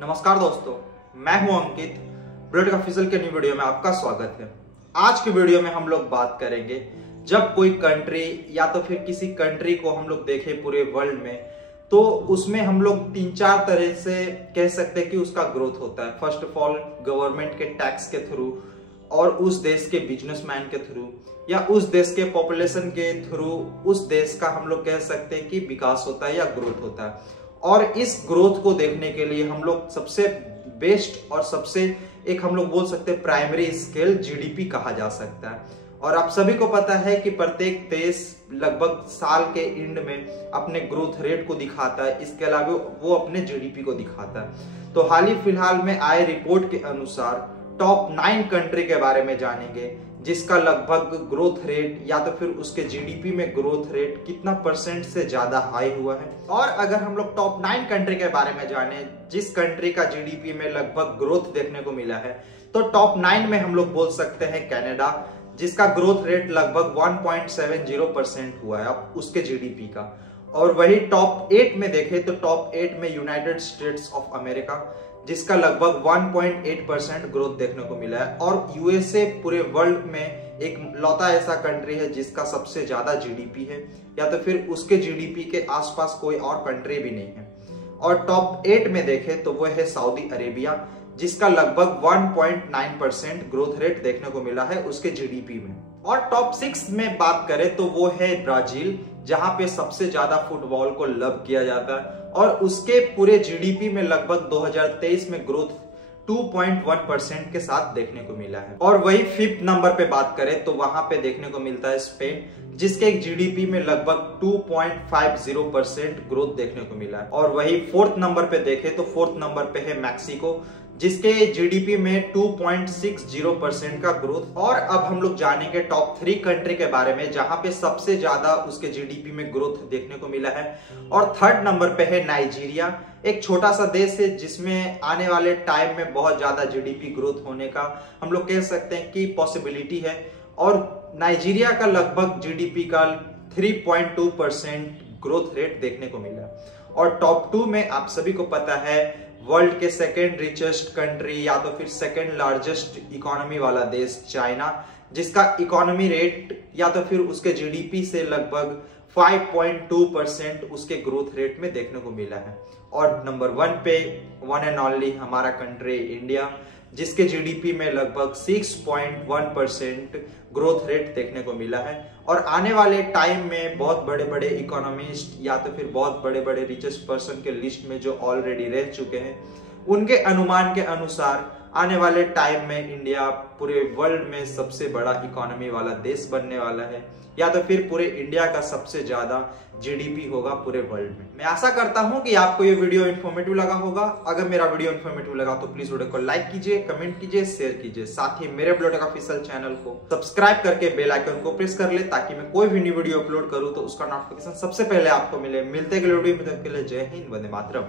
नमस्कार दोस्तों, मैं हूं अंकित। बुलेट ऑफिशियल के न्यू वीडियो में आपका स्वागत है। आज की वीडियो में हम लोग बात करेंगे, जब कोई कंट्री या तो फिर किसी कंट्री को हम लोग देखें पूरे वर्ल्ड में, तो उसमें हम लोग तीन चार तरह से कह सकते हैं कि उसका ग्रोथ होता है। फर्स्ट ऑफ ऑल गवर्नमेंट के टैक्स के थ्रू, और उस देश के बिजनेसमैन के थ्रू, या उस देश के पॉपुलेशन के थ्रू उस देश का हम लोग कह सकते हैं कि विकास होता है या ग्रोथ होता है। और इस ग्रोथ को देखने के लिए हम लोग सबसे बेस्ट और सबसे एक हम लोग बोल सकते हैं प्राइमरी स्केल जीडीपी कहा जा सकता है। और आप सभी को पता है कि प्रत्येक देश लगभग साल के एंड में अपने ग्रोथ रेट को दिखाता है, इसके अलावा वो अपने जीडीपी को दिखाता है। तो हाल ही फिलहाल में आए रिपोर्ट के अनुसार टॉप 9 कंट्री के बारे में जानेंगे, जिसका लगभग ग्रोथ रेट या तो फिर उसके जीडीपी में ग्रोथ रेट कितना परसेंट से ज्यादा हाई हुआ है। और अगर हम लोग टॉप 9 कंट्री के बारे में जाने जिस कंट्री का जीडीपी में लगभग ग्रोथ देखने को मिला है, तो टॉप 9 में हम लोग बोल सकते हैं कनाडा, जिसका ग्रोथ रेट लगभग 1.70% हुआ है अब उसके जीडीपी का। और वही टॉप 8 में देखें तो टॉप 8 में यूनाइटेड स्टेट्स ऑफ अमेरिका, जिसका लगभग 1.8% ग्रोथ देखने को मिला है। और यूएसए पूरे वर्ल्ड में एक लौता ऐसा कंट्री है जिसका सबसे ज्यादा जीडीपी है, या तो फिर उसके जीडीपी के आसपास कोई और कंट्री भी नहीं है। और टॉप 8 में देखें तो वो है सऊदी अरेबिया, जिसका लगभग 1.9% ग्रोथ रेट देखने को मिला है उसके जीडीपी में। और टॉप 6 में बात करें तो वो है ब्राजील, जहां पे सबसे ज्यादा फुटबॉल को लव किया जाता है, और उसके पूरे जीडीपी में लगभग 2023 में ग्रोथ 2.1% के साथ देखने को मिला है। और वही 5th नंबर पे बात करें तो वहां पे देखने को मिलता है स्पेन, जिसके एक जीडीपी में लगभग 2.50% ग्रोथ देखने को मिला है। और वही 4th नंबर पे देखें तो 4th नंबर पे है मैक्सिको, जिसके जीडीपी में 2.60% का ग्रोथ। और अब हम लोग जानेंगे टॉप 3 कंट्री के बारे में, जहां पे सबसे ज्यादा उसके जीडीपी में ग्रोथ देखने को मिला है। और 3rd नंबर पे है नाइजीरिया, एक छोटा सा देश है जिसमें आने वाले टाइम में बहुत ज्यादा जीडीपी ग्रोथ होने का हम लोग कह सकते हैं कि पॉसिबिलिटी है। और नाइजीरिया का लगभग जीडीपी का 3.2% ग्रोथ रेट देखने को मिला। और टॉप 2 में आप सभी को पता है वर्ल्ड के सेकेंड रिचेस्ट कंट्री या तो फिर सेकेंड लार्जेस्ट इकोनॉमी वाला देश चाइना, जिसका इकोनॉमी रेट या तो फिर उसके जीडीपी से लगभग 5.2% उसके ग्रोथ रेट में देखने को मिला है। और नंबर 1 पे वन एंड ओनली हमारा कंट्री इंडिया, जिसके जीडीपी में लगभग 6.1% ग्रोथ रेट देखने को मिला है। और आने वाले टाइम में बहुत बड़े बड़े इकोनॉमिस्ट या तो फिर बहुत बड़े बड़े रिचेस्ट पर्सन के लिस्ट में जो ऑलरेडी रह चुके हैं, उनके अनुमान के अनुसार आने वाले टाइम में इंडिया पूरे वर्ल्ड में सबसे बड़ा इकोनॉमी वाला देश बनने वाला है, या तो फिर पूरे इंडिया का सबसे ज्यादा जीडीपी होगा पूरे वर्ल्ड में। मैं आशा करता हूं कि आपको ये वीडियो इन्फॉर्मेटिव लगा होगा। अगर मेरा वीडियो इन्फॉर्मेटिव लगा तो प्लीज वीडियो को लाइक कीजिए, कमेंट कीजिए, शेयर कीजिए। साथ ही मेरे बुलेट ऑफिशियल चैनल को सब्सक्राइब करके बेल आइकन को प्रेस कर ले, ताकि मैं कोई भी न्यू वीडियो अपलोड करूं तो उसका नोटिफिकेशन सबसे पहले आपको मिले। मिलते हैं अगले वीडियो में, तब तक के लिए जय हिंद, वंदे मातरम।